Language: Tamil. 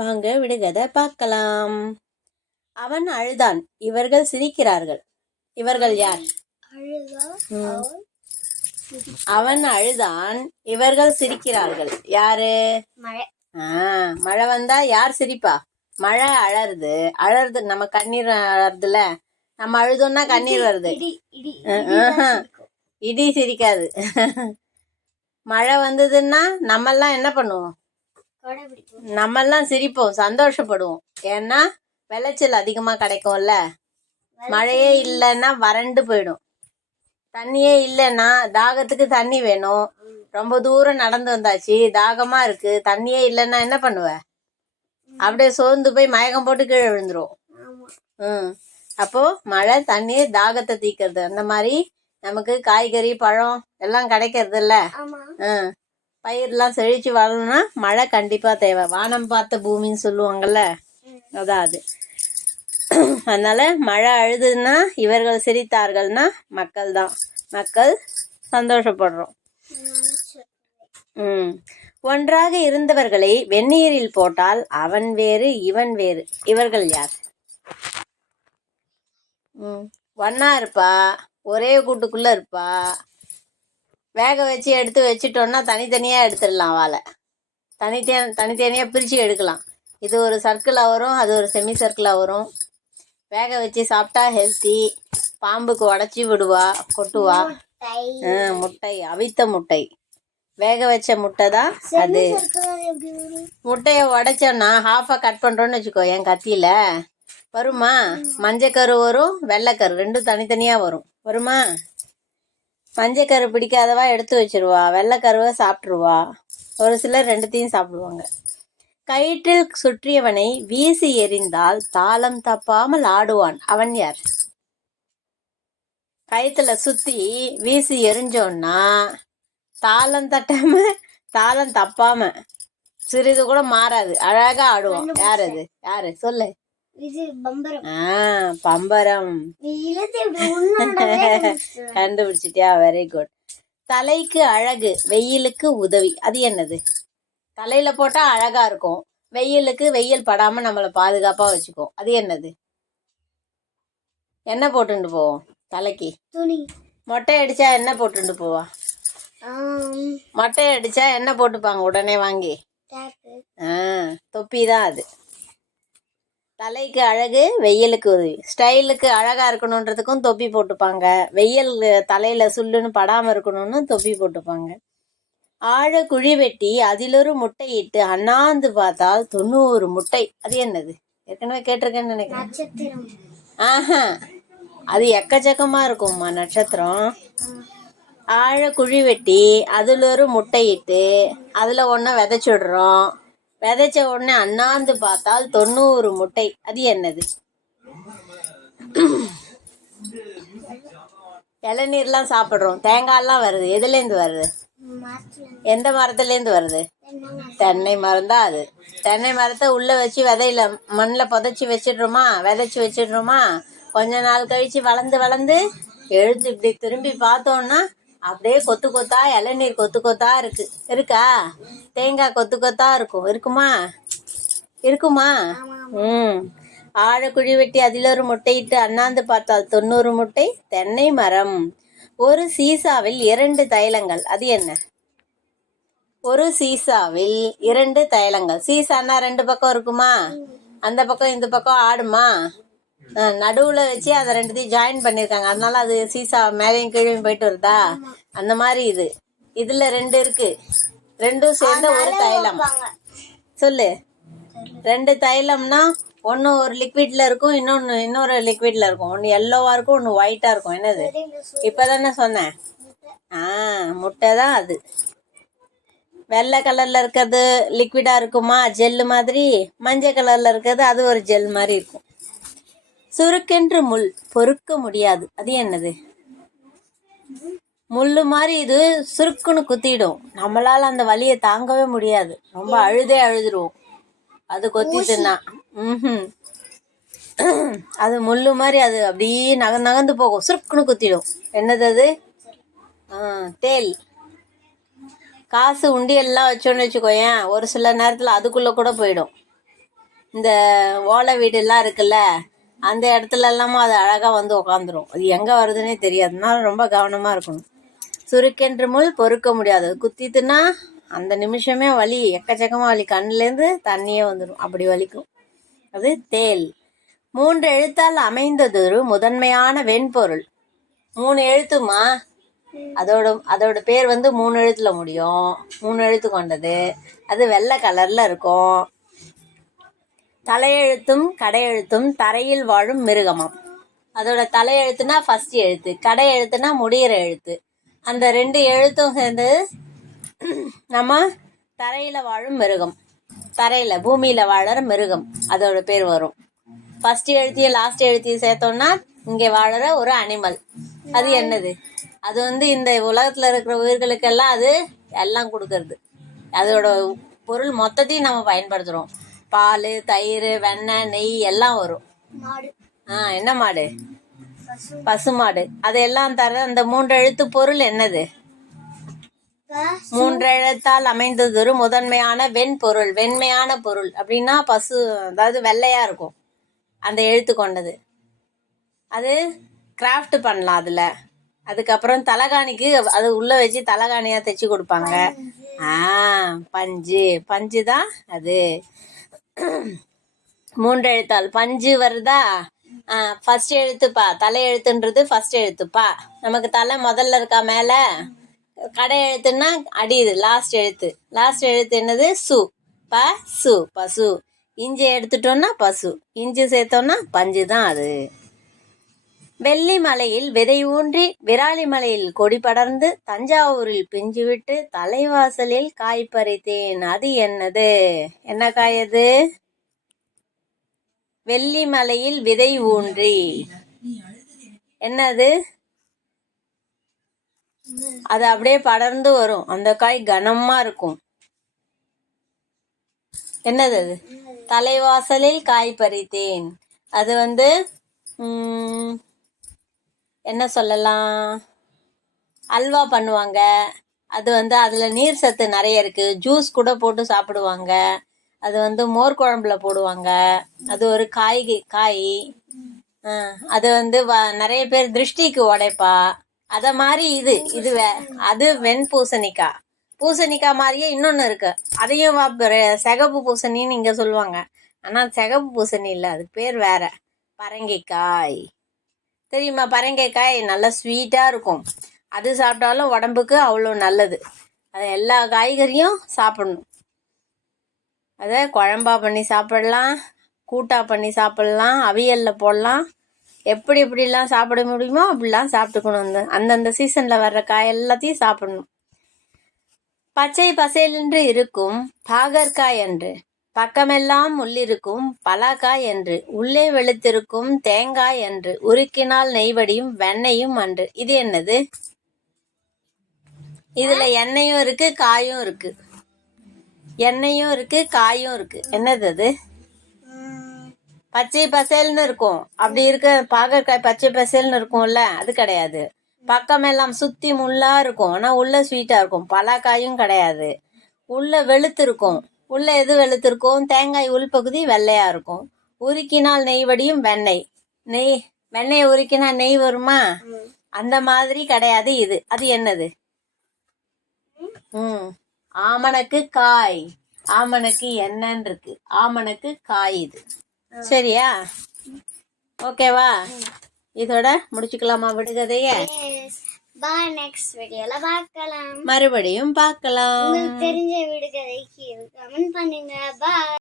வாங்க விடுகதை பார்க்கலாம். அவன் அழுதான், இவர்கள் சிரிக்கிறார்கள். இவர்கள் யார்? அவன் அழுதான், இவர்கள் சிரிக்கிறார்கள். யாரு? மழை வந்தா யார் சிரிப்பா? மழை அழறது. அழறது நம்ம கண்ணீர் அழறதுல. நம்ம அழுதோம்னா கண்ணீர் வருது. இடி சிரிக்காது. மழை வந்ததுன்னா நம்மெல்லாம் என்ன பண்ணுவோம்? நம்மெல்லாம் சிரிப்போம், சந்தோஷப்படுவோம். ஏன்னா விளைச்சல் அதிகமா கிடைக்கும்ல. மழையே இல்லைன்னா வறண்டு போயிடும். தண்ணியே இல்லைன்னா தாகத்துக்கு தண்ணி வேணும். ரொம்ப தூரம் நடந்து வந்தாச்சு, தாகமா இருக்கு, தண்ணியே இல்லைன்னா என்ன பண்ணுவ? அப்படியே சோர்ந்து போய் மயக்கம் போட்டு கீழே விழுந்துரும். அப்போ மழை தண்ணீர் தாகத்தை தீக்கிறது. அந்த மாதிரி நமக்கு காய்கறி பழம் எல்லாம் கிடைக்கிறது இல்ல. பயிரெல்லாம் செழிச்சு வளரணும்னா மழை கண்டிப்பா தேவை. வானம் பார்த்த பூமின்னு சொல்லுவாங்கல்ல, அதான் அது. அதனால மழை அழுதுன்னா இவர்கள் சிரித்தார்கள்னா மக்கள் தான். மக்கள் சந்தோஷப்படுறோம். ஒன்றாக இருந்தவர்களை வெந்நீரில் போட்டால் அவன் வேறு இவன் வேறு. இவர்கள் யார்? ஒன்னா இருப்பா, ஒரே கூட்டுக்குள்ள இருப்பா. வேக வச்சு எடுத்து வச்சுட்டோம்னா தனித்தனியா எடுத்துடலாம். வாழை தனித்தனியா பிரிச்சு எடுக்கலாம். இது ஒரு சர்க்கிளா வரும், அது ஒரு செமி சர்க்கிளா வரும். வேக வச்சு சாப்பிட்டா ஹெல்த்தி. பாம்புக்கு உடச்சி விடுவா, கொட்டுவா. முட்டை, அவித்த முட்டை, வேக வச்ச முட்டை தான் அது. முட்டைய உடைச்சோன்னா ஹாஃபா கட் பண்றோம்னு வச்சுக்கோ, என் கத்தியில வருமா? மஞ்சக்கரு வரும், வெள்ளைக்கரு, ரெண்டும் தனித்தனியா வரும். வருமா? மஞ்சக்கரு பிடிக்காதவா எடுத்து வச்சிருவா, வெள்ளைக்கருவை சாப்பிட்டுருவா. ஒரு சிலர் ரெண்டுத்தையும் சாப்பிடுவாங்க. கயிற்றில் சுற்றியவனை வீசி எறிந்தால் தாளம் தப்பாமல் ஆடுவான். அவன் யார்? கயிற்றுல சுத்தி வீசி எரிஞ்சோன்னா தாளம் தட்டாம, தாளம் தப்பாம, சிறிது கூட மாறாது, அழகா ஆடுவான். யார் அது? யாரு சொல்லு? பம்பரம். கண்டுபிடிச்சிட்டியா? Very good. தலைக்கு அழகு, வெயிலுக்கு உதவி. அது என்னது? தலையில போட்டா அழகா இருக்கும், வெயிலுக்கு வெயில் படாம நம்மளை பாதுகாப்பா வச்சுக்கோம். அது என்னது? என்ன போட்டுட்டு போவோம் தலைக்கு? துணி. மொட்டை அடிச்சா என்ன போட்டுட்டு போவா? மொட்டை அடிச்சா என்ன போட்டுப்பாங்க உடனே வாங்கி? தொப்பி தான் அது. தலைக்கு அழகு, வெயிலுக்கு உதவி. ஸ்டைலுக்கு அழகா இருக்கணுன்றதுக்கும் தொப்பி போட்டுப்பாங்க. வெயில் தலையில சுள்ளுன்னு படாம இருக்கணும்னு தொப்பி போட்டுப்பாங்க. ஆழ குழி வெட்டி அதிலொரு முட்டை இட்டு அண்ணாந்து பார்த்தால் 90 முட்டை. அது என்னது? ஏற்கனவே கேட்டிருக்கேன்னு நினைக்கிறேன். அது எக்கச்சக்கமா இருக்கும்மா நட்சத்திரம். ஆழ குழி வெட்டி அதுல ஒரு முட்டை இட்டு அதுல ஒன்ன விதைச்சுடுறோம். விதைச்ச உடனே அண்ணாந்து பார்த்தால் 90 முட்டை. அது என்னது? இளநீர்லாம் சாப்பிடுறோம், தேங்காய்லாம் வருது. எதுல இருந்து வருது? எந்த மரத்துல இருந்து வருது? தென்னை மரம் தான் அது. தென்னை மரத்தை உள்ள வச்சு விதையில மண்ணில் புதைச்சி வச்சிடுறோமா, விதைச்சி வச்சிடுறோமா. கொஞ்ச நாள் கழிச்சு வளர்ந்து வளர்ந்து எழுத்து இப்படி திரும்பி பார்த்தோம்னா அப்படியே கொத்து கொத்தா இளநீர் கொத்து கொத்தா இருக்கு. இருக்கா? தேங்காய் கொத்து கொத்தா இருக்கும். இருக்குமா? இருக்குமா? ஆழ குழி வெட்டி அதில் ஒரு முட்டையிட்டு அண்ணாந்து பார்த்தால் 90 முட்டை. தென்னை மரம். ஒரு சீசாவில் 2 தைலங்கள். அது என்ன? ஒரு சீசாவில் 2 தைலங்கள். சீசானா 2 பக்கம் இருக்குமா? அந்த பக்கம் இந்த பக்கம் ஆடுமா? நடுவுல வச்சு அதை 2த்தையும் ஜாயின் பண்ணிருக்காங்க, அதனால அது சீசா மேலையும் கீழையும் போயிட்டு வருதா? அந்த மாதிரி இதுல 2 இருக்கு. 2ம் சேர்ந்த ஒரு தைலம். சொல்லு. 2 தைலம்னா ஒன்னு ஒரு லிக்விட்ல இருக்கும், இன்னொரு லிக்விட்ல இருக்கும். ஒன்னு எல்லோவா இருக்கும், ஒன்னு ஒயிட்டா இருக்கும். என்னது? இப்பதானே சொன்னேன். முட்டை தான் அது. வெள்ளை கலர்ல இருக்கிறது லிக்விடா இருக்குமா, ஜெல்லு மாதிரி. மஞ்சள் கலர்ல இருக்கிறது அது ஒரு ஜெல் மாதிரி இருக்கும். சுருக்கென்று முள், பொறுக்க முடியாது. அது என்னது? முள்ளு மாதிரி இது சுருக்குன்னு குத்திடும். நம்மளால அந்த வலியை தாங்கவே முடியாது, ரொம்ப அழுதுருவோம் அது கொத்திட்டுன்னா. அது முள்ளு மாதிரி, அது அப்படியே நகர்ந்து போகும், சுருக்குன்னு குத்திடும். என்னது அது? தேல். காசு உண்டியெல்லாம் வச்சோன்னு வச்சுக்கோயேன், ஒரு சில நேரத்தில் அதுக்குள்ளே கூட போயிடும். இந்த ஓலை வீடுலாம் இருக்குல்ல, அந்த இடத்துல எல்லாமும் அது அழகாக வந்து உக்காந்துரும். அது எங்கே வருதுன்னே தெரியாதுனால ரொம்ப கவனமாக இருக்கணும். சுருக்கென்று முள் பொறுக்க முடியாது, குத்திட்டுனா அந்த நிமிஷமே வலி, எக்கச்சக்கமாக வலி, கண்ணுலேருந்து தண்ணியே வந்துடும், அப்படி வலிக்கும். அது தேல். 3 எழுத்தால் அமைந்ததொரு முதன்மையான வெண்பொருள். 3 எழுத்துமா, அதோட பேர் வந்து 3 எழுத்துல முடியும், 3 எழுத்து கொண்டது. அது வெள்ளை கலர்ல இருக்கும். தலையெழுத்தும் கடையெழுத்தும் தரையில் வாழும் மிருகமாம். அதோட தலையெழுத்துனா ஃபர்ஸ்ட் எழுத்து, கடை எழுத்துனா முடிகிற எழுத்து. அந்த 2 எழுத்தும் சேர்ந்து நம்ம தரையில வாழும் மிருகம், தரையில பூமியில வாழற மிருகம், அதோட பேர் வரும். ஃபர்ஸ்ட் எழுத்தையும் லாஸ்ட் எழுத்தையும் சேர்த்தோம்னா இங்கே வாழற ஒரு அனிமல். அது என்னது? அது வந்து இந்த உலகத்துல இருக்கிற உயிர்களுக்கெல்லாம் அது எல்லாம் கொடுக்கறது. அதோட பொருள் மொத்தத்தையும் நம்ம பயன்படுத்துறோம். பால், தயிர், வெண்ணெய், நெய் எல்லாம் வரும். என்ன மாடு? பசுமாடு. அதெல்லாம் தர அந்த 3 எழுத்து பொருள் என்னது? 3 எழுத்தால் அமைந்ததொரு முதன்மையான வெண்பொருள். வெண்மையான பொருள் அப்படின்னா பசு, அதாவது வெள்ளையா இருக்கும் அந்த எழுத்து கொண்டது. அது கிராஃப்ட் பண்ணலாம் அதில். அதுக்கப்புறம் தலகாணிக்கு அது உள்ளே வச்சு தலகாணியாக தைச்சி கொடுப்பாங்க. பஞ்சு, பஞ்சு தான் அது. 3 எழுத்தால் பஞ்சு வருதா? ஃபர்ஸ்ட் எழுத்துப்பா, தலை எழுத்துன்றது ஃபர்ஸ்ட் எழுத்துப்பா. நமக்கு தலை முதல்ல இருக்கா மேலே, கடை எழுத்துன்னா அடி, இது லாஸ்ட் எழுத்து. லாஸ்ட் எழுத்து என்னது? சு. பசு, பசு. இஞ்சி எடுத்துட்டோம்னா பசு, இஞ்சி சேர்த்தோம்னா பஞ்சு தான் அது. வெள்ளி மலையில் விதை ஊன்றி விராலி மலையில் கொடி படர்ந்து தஞ்சாவூரில் பிஞ்சு விட்டு தலைவாசலில் காய் பறித்தேன். அது என்னது? என்ன காய் அது? வெள்ளி மலையில் விதை ஊன்றி என்னது? அது அப்படியே படர்ந்து வரும், அந்த காய் கனமா இருக்கும். என்னது அது? தலைவாசலில் காய் பறித்தேன். அது வந்து என்ன சொல்லலாம், அல்வா பண்ணுவாங்க. அது வந்து அதில் நீர் சத்து நிறைய இருக்குது, ஜூஸ் கூட போட்டு சாப்பிடுவாங்க. அது வந்து மோர் குழம்புல போடுவாங்க. அது ஒரு காய். அது வந்து நிறைய பேர் திருஷ்டிக்கு உடைப்பா. அதை மாதிரி இது அது வெண்பூசணிக்காய். பூசணிக்காய் மாதிரியே இன்னொன்று இருக்கு, அதையும் சிகப்பு பூசணின்னு இங்கே சொல்லுவாங்க. ஆனால் சிகப்பு பூசணி இல்லை, அது பேர் வேற. பரங்கிக்காய் தெரியுமா? பரங்கிக்காய் நல்லா ஸ்வீட்டாக இருக்கும். அது சாப்பிட்டாலும் உடம்புக்கு அவ்வளோ நல்லது. அது எல்லா காய்கறியும் சாப்பிடணும். அதை குழம்பா பண்ணி சாப்பிடலாம், கூட்டா பண்ணி சாப்பிடலாம், அவியலில் போடலாம். எப்படிலாம் சாப்பிட முடியுமோ அப்படிலாம் சாப்பிட்டுக்கணும். அந்தந்த சீசனில் வர்ற காய் எல்லாத்தையும் சாப்பிடணும். பச்சை பசேலென்று இருக்கும் பாகற்காய் என்று, பக்கமெல்லாம் முள்ளிருக்கும் பலாக்காய் என்று, உள்ளே வெளுத்திருக்கும் தேங்காய் என்று, உருக்கினால் நெய்வடியும் வெண்ணையும் அன்று. இது என்னது? இதுல எண்ணெயும் இருக்கு, காயும் இருக்கு. எண்ணெயும் இருக்கு, காயும் இருக்கு. என்னது அது? பச்சை பசேல்னு இருக்கும். அப்படி இருக்க பாகற்காய் பச்சை பசேல்னு இருக்கும்ல, அது கிடையாது. பக்கமெல்லாம் சுத்தி முள்ளா இருக்கும், ஆனா உள்ள ஸ்வீட்டா இருக்கும். பலாக்காயும் கிடையாது. உள்ள வெளுத்து இருக்கும். உள்ள எது வெளுத்திருக்கும்? தேங்காய் உள்பகுதி வெள்ளையா இருக்கும். உருக்கினால் நெய் வடியும் வெண்ணெய். வெண்ணெயை உருக்கினா நெய் வருமா? அந்த மாதிரி கிடையாது இது. அது என்னது? ஆமணக்கு காய். ஆமணக்கு என்னன்னு இருக்கு, ஆமணக்கு காய் இது. சரியா? ஓகேவா? இதோட முடிச்சுக்கலாமா விடுகதைய? நெக்ஸ்ட் வீடியோல பார்க்கலாம். மறுபடியும் பார்க்கலாம். உங்களுக்கு தெரிஞ்ச விடுகதைக்கு கமெண்ட் பண்ணுங்க. பாய்.